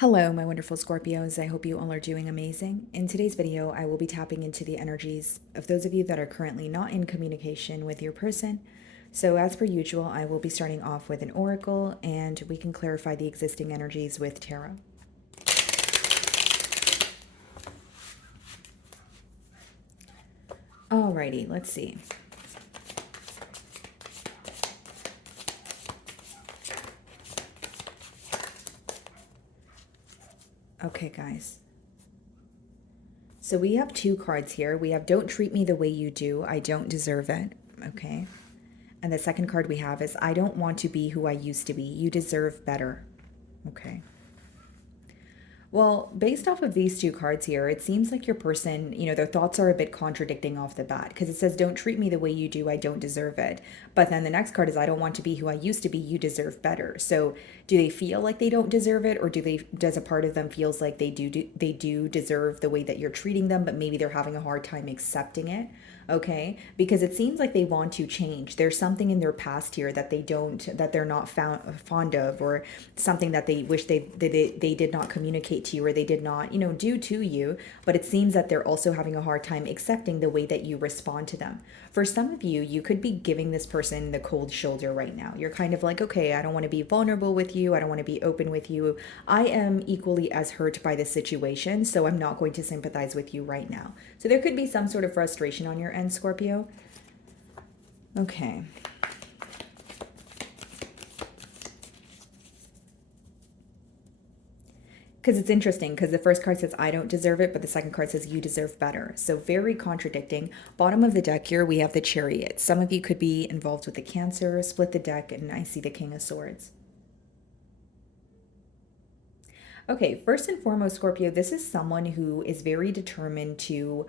Hello, my wonderful Scorpios. I hope you all are doing amazing. In today's video, I will be tapping into the energies of those of you that are currently not in communication with your person. So, as per usual, I will be starting off with an oracle and we can clarify the existing energies with tarot. Alrighty, let's see. Okay, guys. So we have two cards here. We have Don't Treat Me the Way You Do. I Don't Deserve It. Okay. And the second card we have is I Don't Want to Be Who I Used to Be. You Deserve Better. Okay. Well, based off of these two cards here, it seems like your person, their thoughts are a bit contradicting off the bat because it says, Don't treat me the way you do. I don't deserve it. But then the next card is, I don't want to be who I used to be. You deserve better. So do they feel like they don't deserve it? Or does a part of them feels like they do deserve the way that you're treating them, but maybe they're having a hard time accepting it? Okay, because it seems like they want to change. There's something in their past here that they're not fond of, or something that they wish they did not communicate to you, or they did not do to you. But it seems that they're also having a hard time accepting the way that you respond to them. For some of you, you could be giving this person the cold shoulder right now. You're kind of like, okay, I don't want to be vulnerable with you. I don't want to be open with you. I am equally as hurt by this situation, so I'm not going to sympathize with you right now. So there could be some sort of frustration on your end, Scorpio. Okay. Because it's interesting, because the first card says I don't deserve it, but the second card says you deserve better. So very contradicting. Bottom of the deck here, we have the Chariot. Some of you could be involved with the Cancer, split the deck, and I see the King of Swords. Okay, first and foremost, Scorpio, this is someone who is very determined to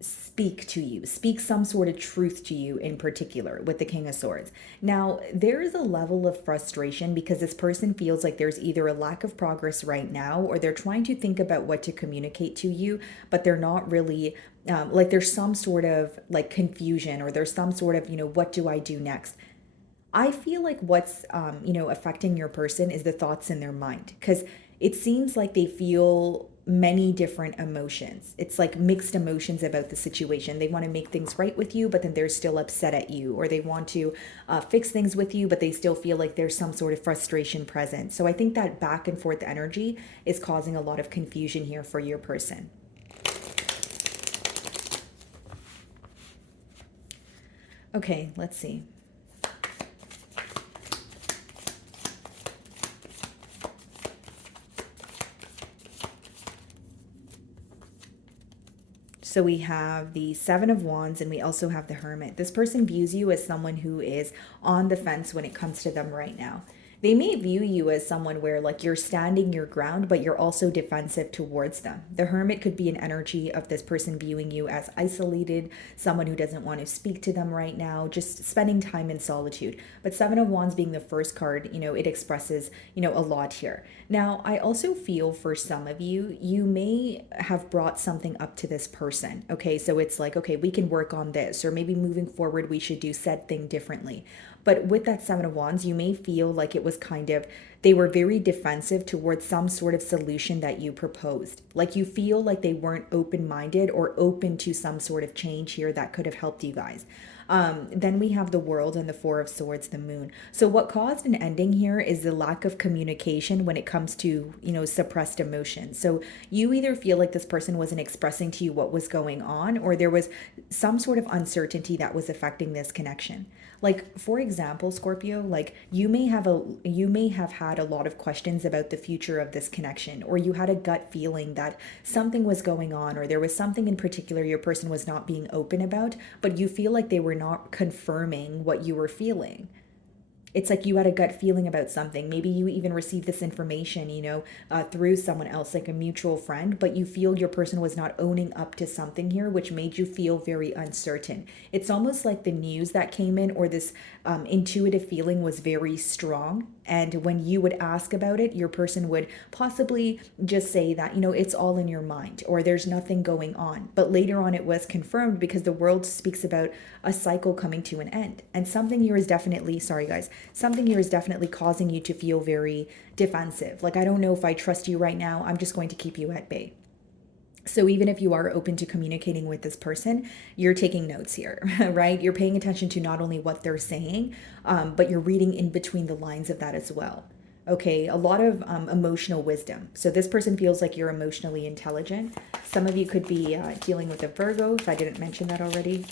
speak to you, speak some sort of truth to you in particular with the King of Swords. Now, there is a level of frustration because this person feels like there's either a lack of progress right now, or they're trying to think about what to communicate to you, but they're not really, like there's some sort of like confusion, or there's some sort of, what do I do next? I feel like what's affecting your person is the thoughts in their mind, because it seems like they feel many different emotions. It's like mixed emotions about the situation. They want to make things right with you, but then they're still upset at you, or they want to fix things with you, but they still feel like there's some sort of frustration present. So I think that back and forth energy is causing a lot of confusion here for your person. Okay, let's see. So we have the Seven of Wands and we also have the Hermit. This person views you as someone who is on the fence when it comes to them right now. They may view you as someone where like you're standing your ground, but you're also defensive towards them. The Hermit could be an energy of this person viewing you as isolated, someone who doesn't want to speak to them right now, just spending time in solitude. But Seven of Wands being the first card, it expresses, a lot here. Now, I also feel for some of you, you may have brought something up to this person. Okay, so it's like, okay, we can work on this, or maybe moving forward, we should do said thing differently. But with that Seven of Wands, you may feel like it was kind of, they were very defensive towards some sort of solution that you proposed. Like you feel like they weren't open-minded or open to some sort of change here that could have helped you guys. Then we have the World and the Four of Swords, the Moon. So what caused an ending here is the lack of communication when it comes to, suppressed emotions. So you either feel like this person wasn't expressing to you what was going on, or there was some sort of uncertainty that was affecting this connection. Like, for example, Scorpio, like you may have had a lot of questions about the future of this connection, or you had a gut feeling that something was going on, or there was something in particular your person was not being open about, but you feel like they were not confirming what you were feeling. It's like you had a gut feeling about something. Maybe you even received this information, through someone else, like a mutual friend, but you feel your person was not owning up to something here, which made you feel very uncertain. It's almost like the news that came in, or this intuitive feeling was very strong, And when you would ask about it, your person would possibly just say that, it's all in your mind or there's nothing going on. But later on, it was confirmed because the world speaks about a cycle coming to an end. And something here is definitely, sorry guys, something here is definitely causing you to feel very defensive. Like, I don't know if I trust you right now. I'm just going to keep you at bay. So even if you are open to communicating with this person, you're taking notes here, right? You're paying attention to not only what they're saying, but you're reading in between the lines of that as well. Okay, a lot of emotional wisdom. So this person feels like you're emotionally intelligent. Some of you could be dealing with a Virgo, if I didn't mention that already.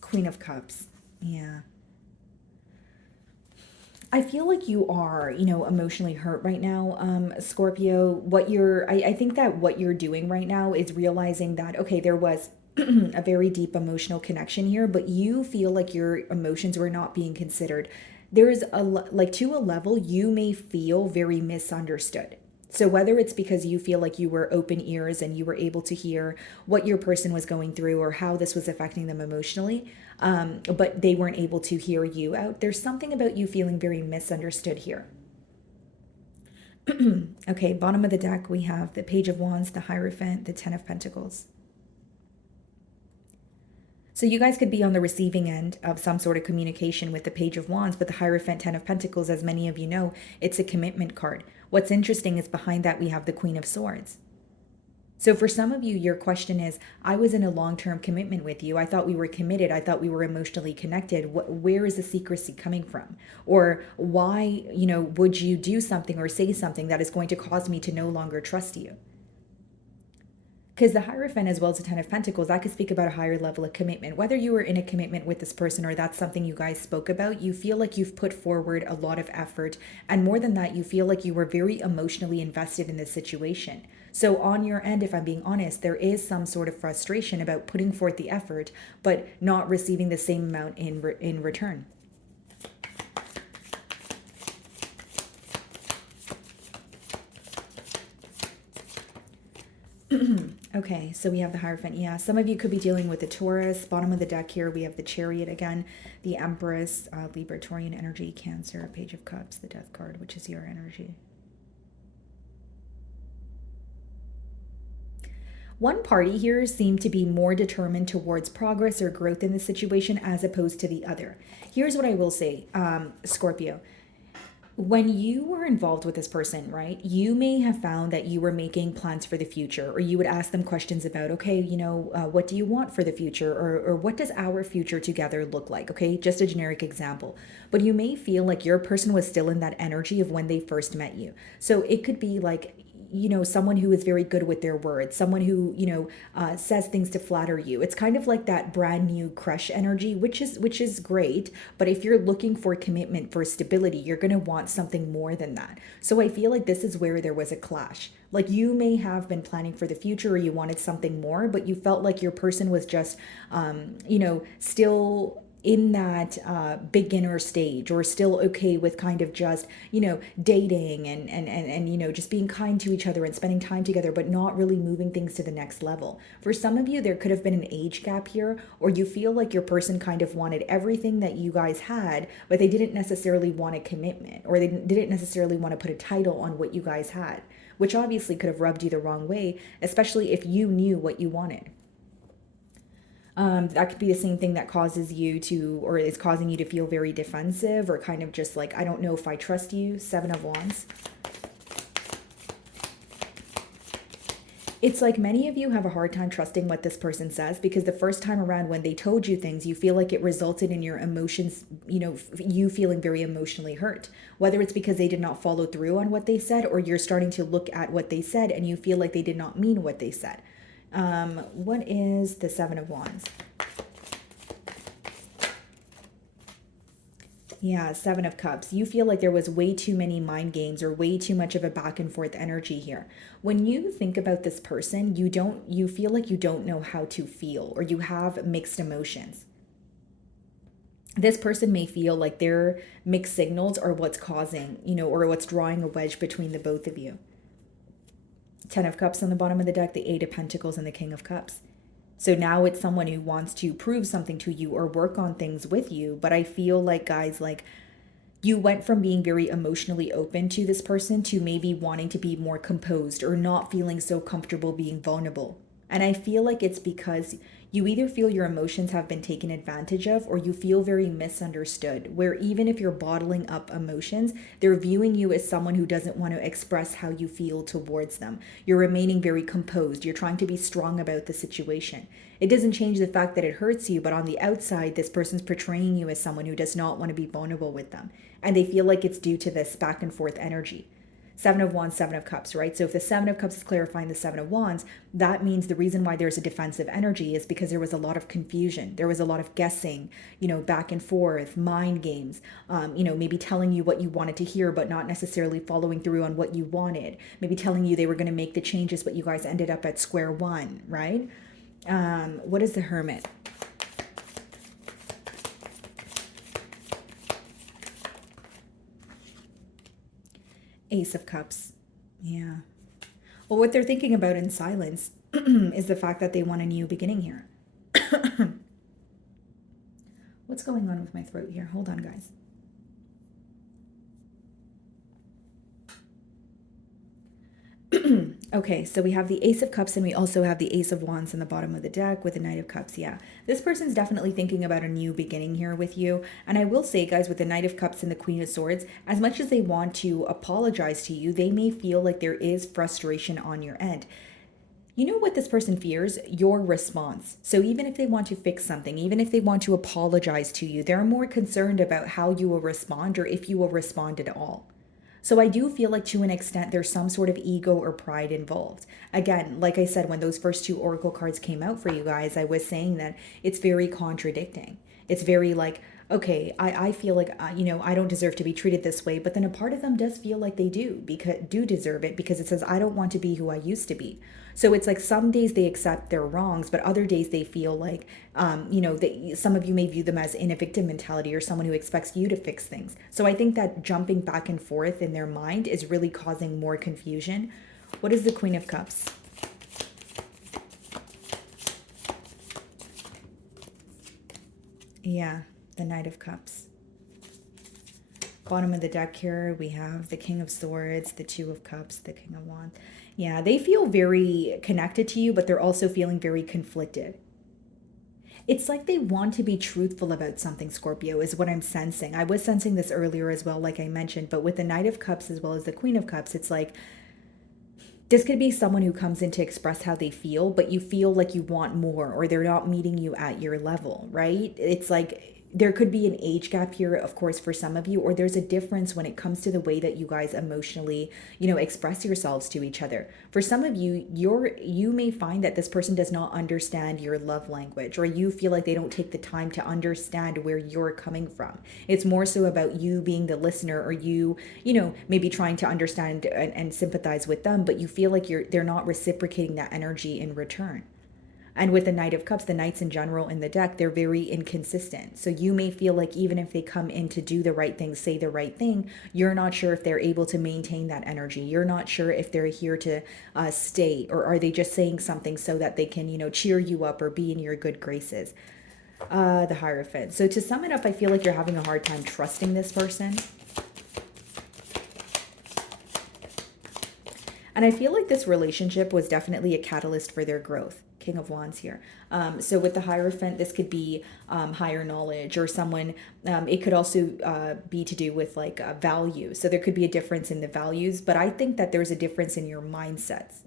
Queen of Cups, yeah. I feel like you are, emotionally hurt right now, Scorpio. I think that what you're doing right now is realizing that, okay, there was a very deep emotional connection here, but you feel like your emotions were not being considered. There's like, to a level, you may feel very misunderstood. So whether it's because you feel like you were open ears and you were able to hear what your person was going through or how this was affecting them emotionally, but they weren't able to hear you out, there's something about you feeling very misunderstood here. Okay, bottom of the deck, we have the Page of Wands, the Hierophant, the Ten of Pentacles. So you guys could be on the receiving end of some sort of communication with the Page of Wands, but the Hierophant, Ten of Pentacles, as many of you know, it's a commitment card. What's interesting is behind that we have the Queen of Swords. So for some of you, your question is, I was in a long-term commitment with you. I thought we were committed. I thought we were emotionally connected. Where is the secrecy coming from? Or why, would you do something or say something that is going to cause me to no longer trust you? Because the Hierophant as well as the Ten of Pentacles, that could speak about a higher level of commitment. Whether you were in a commitment with this person or that's something you guys spoke about, you feel like you've put forward a lot of effort. And more than that, you feel like you were very emotionally invested in this situation. So on your end, if I'm being honest, there is some sort of frustration about putting forth the effort, but not receiving the same amount in return. Okay, so we have the Hierophant. Yeah, some of you could be dealing with the Taurus. Bottom of the deck here, we have the Chariot again, the Empress, Libra, Taurian energy, Cancer, Page of Cups, the Death card, which is your energy. One party here seemed to be more determined towards progress or growth in the situation as opposed to the other. Here's what I will say, Scorpio. When you were involved with this person, right, you may have found that you were making plans for the future, or you would ask them questions about, okay, what do you want for the future? Or what does our future together look like? Okay, just a generic example. But you may feel like your person was still in that energy of when they first met you. So it could be like, someone who is very good with their words, someone who, says things to flatter you. It's kind of like that brand new crush energy, which is great. But if you're looking for commitment, for stability, you're going to want something more than that. So I feel like this is where there was a clash. Like, you may have been planning for the future or you wanted something more, but you felt like your person was just, still in that beginner stage, or still okay with kind of just, dating and just being kind to each other and spending time together, but not really moving things to the next level. For some of you, there could have been an age gap here, or you feel like your person kind of wanted everything that you guys had, but they didn't necessarily want a commitment, or they didn't necessarily want to put a title on what you guys had, which obviously could have rubbed you the wrong way, especially if you knew what you wanted. That could be the same thing that causes you to, or is causing you to feel very defensive, or kind of just like, I don't know if I trust you. Seven of Wands. It's like many of you have a hard time trusting what this person says, because the first time around when they told you things, you feel like it resulted in your emotions, you feeling very emotionally hurt. Whether it's because they did not follow through on what they said, or you're starting to look at what they said and you feel like they did not mean what they said. What is the Seven of Wands? Yeah, Seven of Cups. You feel like there was way too many mind games or way too much of a back and forth energy here. When you think about this person, you feel like you don't know how to feel, or you have mixed emotions. This person may feel like their mixed signals are what's causing, or what's drawing a wedge between the both of you. Ten of Cups on the bottom of the deck, the Eight of Pentacles, and the King of Cups. So now it's someone who wants to prove something to you or work on things with you. But I feel like, guys, like you went from being very emotionally open to this person to maybe wanting to be more composed or not feeling so comfortable being vulnerable. And I feel like it's because you either feel your emotions have been taken advantage of or you feel very misunderstood, where even if you're bottling up emotions, they're viewing you as someone who doesn't want to express how you feel towards them. You're remaining very composed. You're trying to be strong about the situation. It doesn't change the fact that it hurts you, but on the outside, this person's portraying you as someone who does not want to be vulnerable with them. And they feel like it's due to this back and forth energy. Seven of Wands, Seven of Cups, right? So if the Seven of Cups is clarifying the Seven of Wands, that means the reason why there's a defensive energy is because there was a lot of confusion. There was a lot of guessing, back and forth, mind games, maybe telling you what you wanted to hear, but not necessarily following through on what you wanted. Maybe telling you they were going to make the changes, but you guys ended up at square one, right? What is the Hermit? Ace of Cups. Yeah. Well, what they're thinking about in silence is the fact that they want a new beginning here. What's going on with my throat here? Hold on, guys. Okay, so we have the Ace of Cups and we also have the Ace of Wands in the bottom of the deck with the Knight of Cups. Yeah, this person's definitely thinking about a new beginning here with you. And I will say, guys, with the Knight of Cups and the Queen of Swords, as much as they want to apologize to you, they may feel like there is frustration on your end. You know what this person fears? Your response. So even if they want to fix something, even if they want to apologize to you, they're more concerned about how you will respond or if you will respond at all. So I do feel like to an extent there's some sort of ego or pride involved. Again, like I said, when those first two oracle cards came out for you guys, I was saying that it's very contradicting. It's very like, okay, I feel like, I don't deserve to be treated this way. But then a part of them does feel like they do deserve it because it says, I don't want to be who I used to be. So it's like some days they accept their wrongs, but other days they feel like, some of you may view them as in a victim mentality or someone who expects you to fix things. So I think that jumping back and forth in their mind is really causing more confusion. What is the Queen of Cups? Yeah, the Knight of Cups. Bottom of the deck here, we have the King of Swords, the Two of Cups, the King of Wands. Yeah, they feel very connected to you, but they're also feeling very conflicted. It's like they want to be truthful about something, Scorpio, is what I'm sensing. I was sensing this earlier as well, like I mentioned, but with the Knight of Cups as well as the Queen of Cups, it's like this could be someone who comes in to express how they feel, but you feel like you want more or they're not meeting you at your level, right? It's like there could be an age gap here, of course, for some of you, or there's a difference when it comes to the way that you guys emotionally, express yourselves to each other. For some of you, you may find that this person does not understand your love language, or you feel like they don't take the time to understand where you're coming from. It's more so about you being the listener, or you, maybe trying to understand and sympathize with them, but you feel like they're not reciprocating that energy in return. And with the Knight of Cups, the Knights in general in the deck, they're very inconsistent. So you may feel like even if they come in to do the right thing, say the right thing, you're not sure if they're able to maintain that energy. You're not sure if they're here to stay, or are they just saying something so that they can, cheer you up or be in your good graces. The Hierophant. So to sum it up, I feel like you're having a hard time trusting this person. And I feel like this relationship was definitely a catalyst for their growth. King of Wands here. So with the Hierophant, this could be higher knowledge or someone, it could also be to do with like value. So there could be a difference in the values, but I think that there's a difference in your mindsets.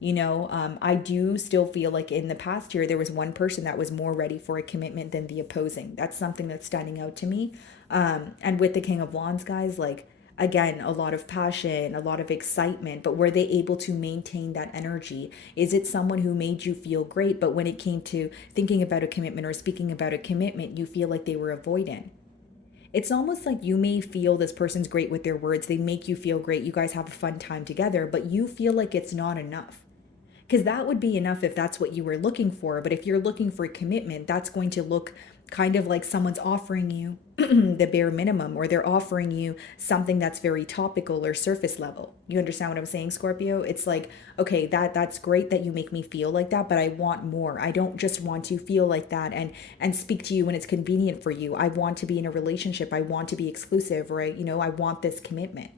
I do still feel like in the past year, there was one person that was more ready for a commitment than the opposing. That's something that's standing out to me. And with the King of Wands, guys, like, again, a lot of passion, a lot of excitement, but were they able to maintain that energy? Is it someone who made you feel great, but when it came to thinking about a commitment or speaking about a commitment, you feel like they were avoidant? It's almost like you may feel this person's great with their words. They make you feel great. You guys have a fun time together, but you feel like it's not enough. Because that would be enough if that's what you were looking for. But if you're looking for commitment, that's going to look kind of like someone's offering you the bare minimum, or they're offering you something that's very topical or surface level. You understand what I'm saying, Scorpio? It's like, okay, that's great that you make me feel like that, but I want more. I don't just want to feel like that and speak to you when it's convenient for you. I want to be in a relationship. I want to be exclusive, right? I want this commitment.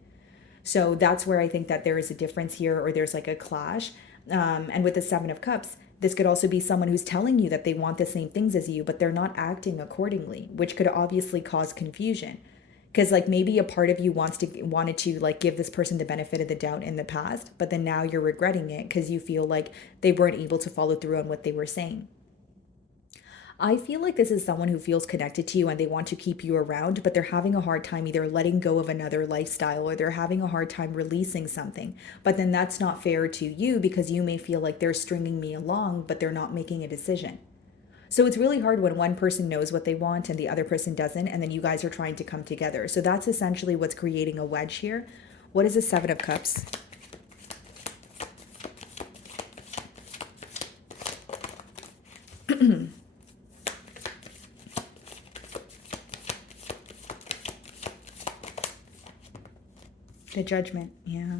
So that's where I think that there is a difference here, or there's like a clash. And with the Seven of Cups, this could also be someone who's telling you that they want the same things as you, but they're not acting accordingly, which could obviously cause confusion. Because like maybe a part of you wanted to like give this person the benefit of the doubt in the past, but then now you're regretting it because you feel like they weren't able to follow through on what they were saying. I feel like this is someone who feels connected to you and they want to keep you around, but they're having a hard time either letting go of another lifestyle, or they're having a hard time releasing something. But then that's not fair to you, because you may feel like they're stringing me along, but they're not making a decision. So it's really hard when one person knows what they want and the other person doesn't, and then you guys are trying to come together. So that's essentially what's creating a wedge here. What is the Seven of Cups? The Judgment, yeah.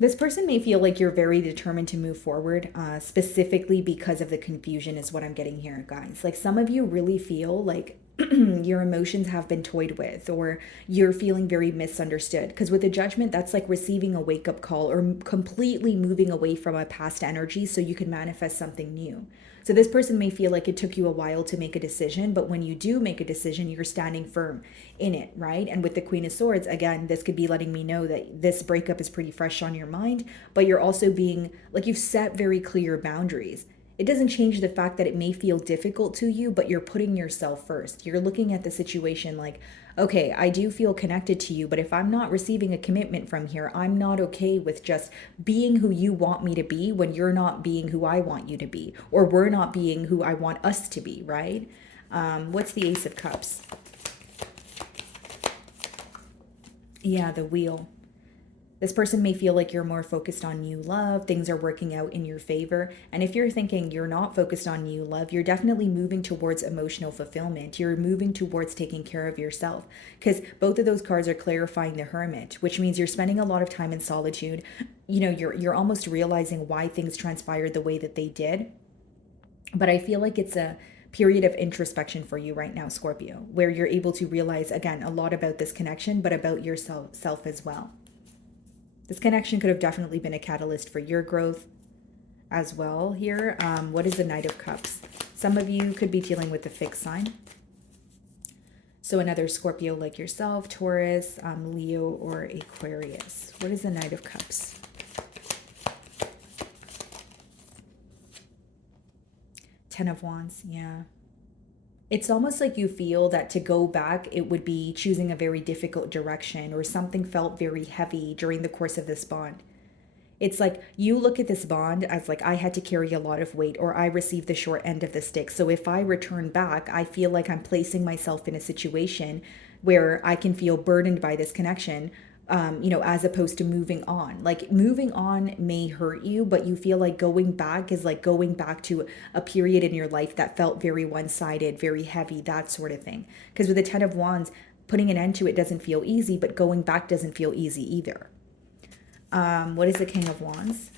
This person may feel like you're very determined to move forward, specifically because of the confusion, is what I'm getting here, guys. Like some of you really feel like your emotions have been toyed with, or you're feeling very misunderstood. Because with the Judgment, that's like receiving a wake-up call or completely moving away from a past energy so you can manifest something new. So this person may feel like it took you a while to make a decision, but when you do make a decision, you're standing firm in it, right? And with the Queen of Swords, again, this could be letting me know that this breakup is pretty fresh on your mind, but you're also being like, you've set very clear boundaries. It doesn't change the fact that it may feel difficult to you, but you're putting yourself first. You're looking at the situation like, okay, I do feel connected to you, but if I'm not receiving a commitment from here, I'm not okay with just being who you want me to be when you're not being who I want you to be, or we're not being who I want us to be, right? What's the Ace of Cups? Yeah, the Wheel. This person may feel like you're more focused on new love, things are working out in your favor. And if you're thinking you're not focused on new love, you're definitely moving towards emotional fulfillment. You're moving towards taking care of yourself, because both of those cards are clarifying the Hermit, which means you're spending a lot of time in solitude. You're almost realizing why things transpired the way that they did. But I feel like it's a period of introspection for you right now, Scorpio, where you're able to realize, again, a lot about this connection, but about yourself as well. This connection could have definitely been a catalyst for your growth as well here. What is the Knight of Cups? Some of you could be dealing with a fixed sign. So another Scorpio like yourself, Taurus, Leo, or Aquarius. What is the Knight of Cups? Ten of Wands, yeah. It's almost like you feel that to go back, it would be choosing a very difficult direction, or something felt very heavy during the course of this bond. It's like you look at this bond as like, I had to carry a lot of weight, or I received the short end of the stick. So if I return back, I feel like I'm placing myself in a situation where I can feel burdened by this connection, as opposed to moving on. Like moving on may hurt you, but you feel like going back is like going back to a period in your life that felt very one-sided, very heavy, that sort of thing. Because with the Ten of Wands, putting an end to it doesn't feel easy, but going back doesn't feel easy either. What is the King of Wands?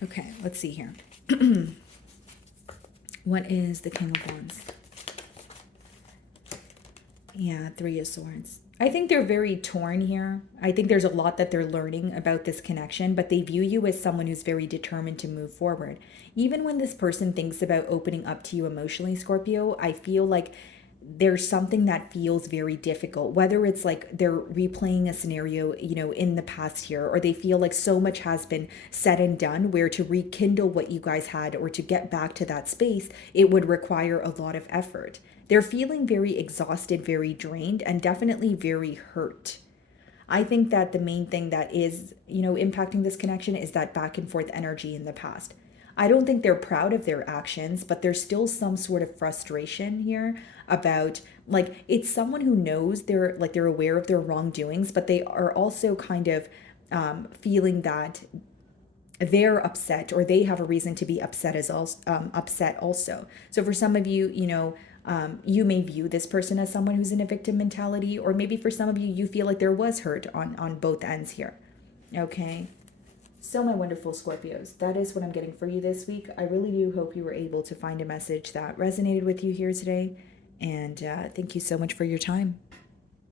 Okay, let's see here. What is the King of Wands? Yeah, Three of Swords. I think they're very torn here. I think there's a lot that they're learning about this connection, but they view you as someone who's very determined to move forward. Even when this person thinks about opening up to you emotionally, Scorpio, I feel like there's something that feels very difficult, whether it's like they're replaying a scenario, in the past here, or they feel like so much has been said and done, where to rekindle what you guys had or to get back to that space, it would require a lot of effort. They're feeling very exhausted, very drained, and definitely very hurt. I think that the main thing that is, impacting this connection is that back and forth energy in the past. I don't think they're proud of their actions, but there's still some sort of frustration here about like it's someone who knows they're aware of their wrongdoings, but they are also kind of feeling that they're upset, or they have a reason to be upset as also upset also. So for some of you, you may view this person as someone who's in a victim mentality, or maybe for some of you, you feel like there was hurt on both ends here. Okay. So my wonderful Scorpios, that is what I'm getting for you this week. I really do hope you were able to find a message that resonated with you here today. And thank you so much for your time.